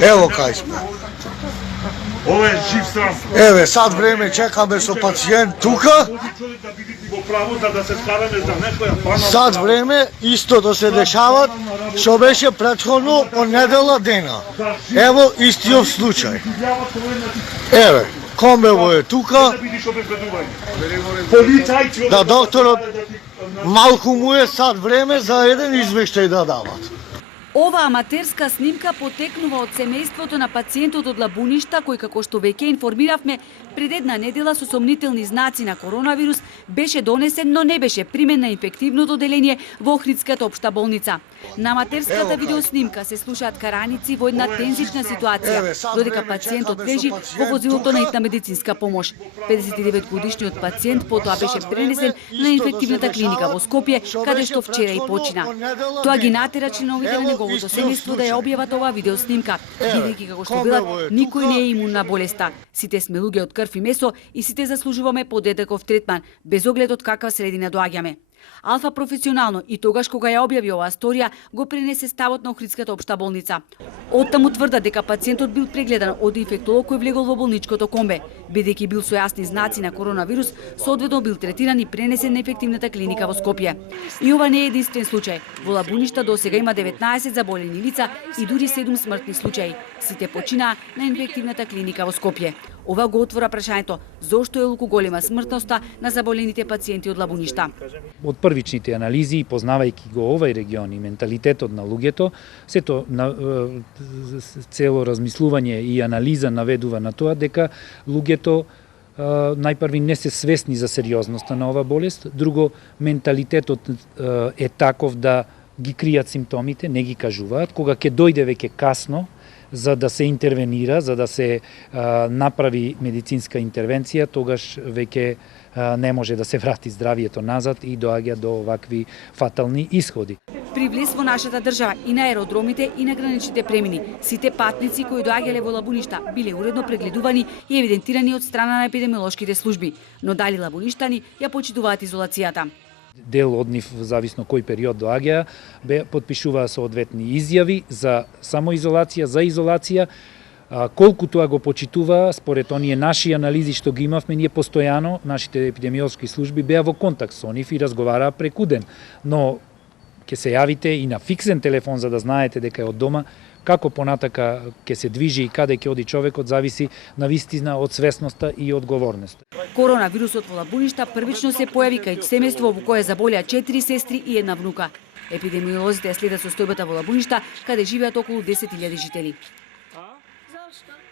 Evo kaj smo. Ovo je živ sram. Еве, сад време чекаме со пациент тука. Човек да биде во право да се скараме за некоја пана. Сад време исто да се дешават што беше претходно од недела дена. Ево истиот случај. Еве, Комбево е тука. Да докторот малку му е сад време за еден извештај да дават. Ова аматерска снимка потекнува од семејството на пациентот од Лабуништа, кој, како што веќе информиравме, пред една недела со сомнителни знаци на коронавирус беше донесен, но не беше примен на инфективното оделение во Охридската општа болница. На аматерската видеоснимка се слушаат караници во една тензична ситуација, додека пациентот лежи во возилото на итна медицинска помош. 59-годишниот пациент потоа беше пренесен на инфективната клиника во Скопје, каде што вчера и почина. Тоа ги натера членовите на неговото семејство да ја објават оваа видеоснимка, бидејќи како што велат, никој не е имун на болеста. Сите сме луѓе од крв и месо и сите заслужуваме подеднаков третман, без оглед од каква средина доаѓаме. Алфа професионално и тогаш кога ја објави оваа сторија, го пренесе ставот на Охридската општа болница. Оттаму тврда дека пациентот бил прегледан од инфектолог кој влегол во болничкото комбе, бидејќи бил со јасни знаци на коронавирус, соодветно бил третиран и пренесен на инфективната клиника во Скопје. И ова не е единствен случај. Во Лабуништа досега има 19 заболени лица и дури 7 смртни случаи. Сите починаа на инфективната клиника во Скопје. Ова го отвора прашањето зошто е толку голема смртноста на заболените пациенти од Лабуништа. Од првичните анализи, познавајќи го овај регион и менталитетот на луѓето, сето цело размислување и анализа наведува на тоа дека луѓето најпрви не се свесни за сериозноста на оваа болест, друго менталитетот е таков да ги кријат симптомите, не ги кажуваат, кога ќе дојде веќе касно за да се интервенира, за да се направи медицинска интервенција, тогаш веќе не може да се врати здравието назад и доаѓа до овакви фатални исходи. При влез во нашата држава и на аеродромите и на граничните премини, сите патници кои доаѓале во Лабуништа биле уредно прегледувани и евидентирани од страна на епидемиолошките служби, но дали лабуништани ја почитуваат изолацијата. Дел од нив, зависно кој период доаѓа, подпишуваа соодветни изјави за самоизолација, за изолација. Колку тоа го почитуваа, според оние наши анализи што ги имавме, ние постојано, нашите епидемиолошки служби беа во контакт со нив и разговараа преку ден. Но ќе се јавите и на фиксен телефон за да знаете дека е од дома, како понатака ќе се движи и каде ќе оди човекот, зависи на вистина од свесноста и одговорноста. Коронавирусот во Лабуништа првично се појави кај семејство во кое заболеа 4 сестри и една внука. Епидемиолозите следат состојбата во Лабуништа, каде живеат околу 10.000 жители.